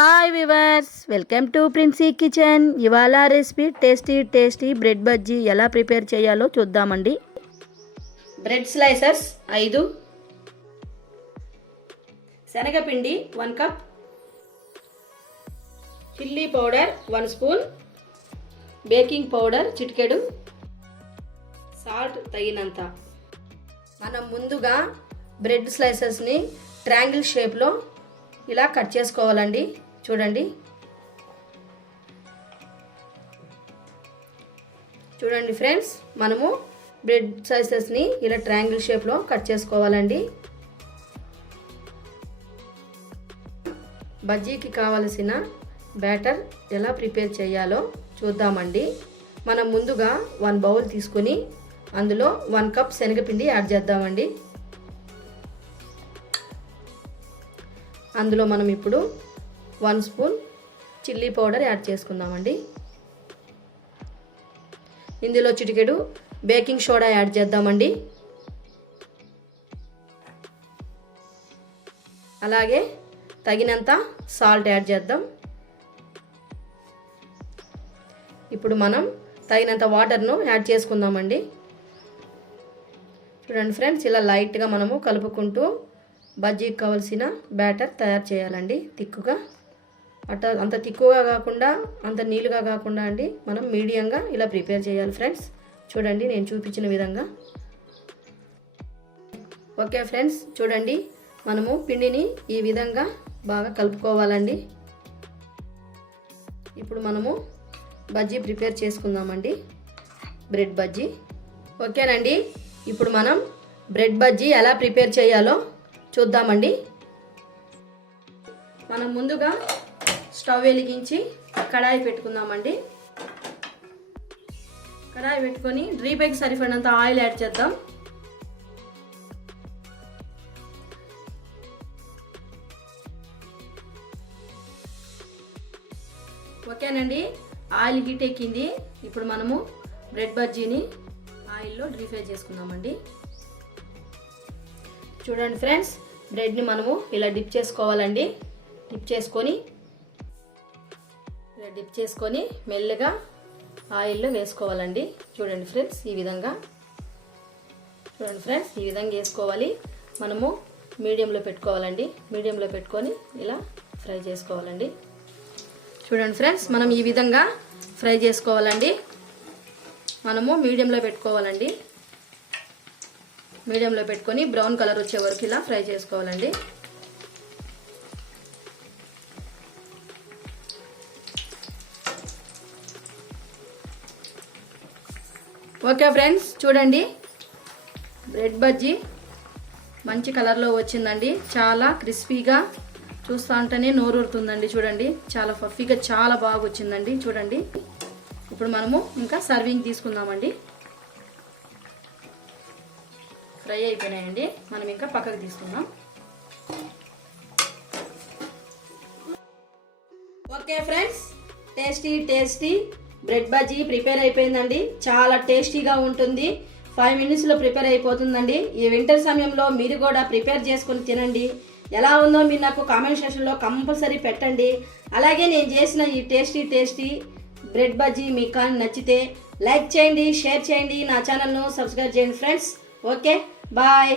Hi viewers, welcome to Princy kitchen. ఇవాళ recipe tasty bread bajji ఎలా prepare చేయాలో చూద్దామండి. బ్రెడ్ స్లైసర్స్ 5, శనగపిండి 1 cup, chilli powder 1 spoon, baking powder చిటికెడు, సాల్ట్ తగినంత. మనం ముందుగా బ్రెడ్ స్లైసెస్ని ట్రయాంగిల్ షేప్లో ఇలా కట్ చేసుకోవాలండి. చూడండి ఫ్రెండ్స్, మనము బ్రెడ్ స్లైసెస్ని ఇలా ట్రయాంగిల్ షేప్లో కట్ చేసుకోవాలండి. బజ్జీకి కావలసిన బ్యాటర్ ఎలా ప్రిపేర్ చేయాలో చూద్దామండి. మనం ముందుగా 1 బౌల్ తీసుకొని అందులో 1 కప్ శనగపిండి యాడ్ చేద్దామండి. అందులో మనం ఇప్పుడు 1 స్పూన్ చిల్లీ పౌడర్ యాడ్ చేసుకుందామండి. ఇందులో చిటికెడు బేకింగ్ సోడా యాడ్ చేద్దామండి. అలాగే తగినంత సాల్ట్ యాడ్ చేద్దాం. ఇప్పుడు మనం తగినంత వాటర్ను యాడ్ చేసుకుందామండి. చూడండి ఫ్రెండ్స్, ఇలా లైట్గా మనము కలుపుకుంటూ బజ్జీకి కావాల్సిన బ్యాటర్ తయారు చేయాలండి. తిక్కుగా అంత తిక్కుగా కాకుండా అంత నీళ్ళుగా కాకుండా అండి, మనం మీడియంగా ఇలా ప్రిపేర్ చేయాలి ఫ్రెండ్స్. చూడండి నేను చూపించిన విధంగా. ఓకే ఫ్రెండ్స్, చూడండి మనము పిండిని ఈ విధంగా బాగా కలుపుకోవాలండి. ఇప్పుడు మనము బజ్జీ ప్రిపేర్ చేసుకుందామండి, బ్రెడ్ బజ్జీ. ఓకేనండి, ఇప్పుడు మనం బ్రెడ్ బజ్జీ ఎలా ప్రిపేర్ చేయాలో చూద్దామండి. మనం ముందుగా స్టవ్ వెలిగించి కడాయి పెట్టుకుందామండి. కడాయి పెట్టుకొని డ్రీపైకి సరిపడినంత ఆయిల్ యాడ్ చేద్దాం. ఓకేనండి, ఆయిల్ హీట్ ఎక్కింది. ఇప్పుడు మనము బ్రెడ్ బజ్జీని ఆయిల్లో డీప్ ఫ్రై చేసుకుందామండి. చూడండి ఫ్రెండ్స్, బ్రెడ్ని మనము ఇలా డిప్ చేసుకోవాలండి. డిప్ చేసుకొని మెల్లగా ఆయిల్లో వేసుకోవాలండి. చూడండి ఫ్రెండ్స్, ఈ విధంగా వేసుకోవాలి. మనము మీడియంలో పెట్టుకోవాలండి. మీడియంలో పెట్టుకొని ఇలా ఫ్రై చేసుకోవాలండి. చూడండి ఫ్రెండ్స్, మనం ఈ విధంగా ఫ్రై చేసుకోవాలండి. మనము మీడియంలో పెట్టుకోవాలండి. మీడియంలో పెట్టుకొని బ్రౌన్ కలర్ వచ్చే వరకు ఇలా ఫ్రై చేసుకోవాలండి. ఓకే ఫ్రెండ్స్, చూడండి బ్రెడ్ బజ్జీ మంచి కలర్లో వచ్చిందండి. చాలా క్రిస్పీగా, చూస్తూ ఉంటేనే నోరూరుతుందండి. చూడండి చాలా ఫఫీగా చాలా బాగా వచ్చిందండి. చూడండి, ఇప్పుడు మనము ఇంకా సర్వింగ్ తీసుకుందామండి. ఫ్రై అయిపోయినాయండి, మనం ఇంకా పక్కకు తీసుకుందాం. Okay friends, tasty bread bajji prepare అయిపోయిందండి. చాలా టేస్టీగా ఉంటుంది. 5 మినిట్స్లో ప్రిపేర్ అయిపోతుందండి. ఈ వింటర్ సమయంలో మీరు కూడా ప్రిపేర్ చేసుకొని తినండి. ఎలా ఉందో మీరు నాకు కామెంట్ సెక్షన్లో కంపల్సరీ పెట్టండి. అలాగే నేను చేసిన ఈ టేస్టీ బ్రెడ్ బజ్జీ మీకు కానీ నచ్చితే లైక్ చేయండి, షేర్ చేయండి, నా ఛానల్ను సబ్స్క్రైబ్ చేయండి ఫ్రెండ్స్. Okay, bye.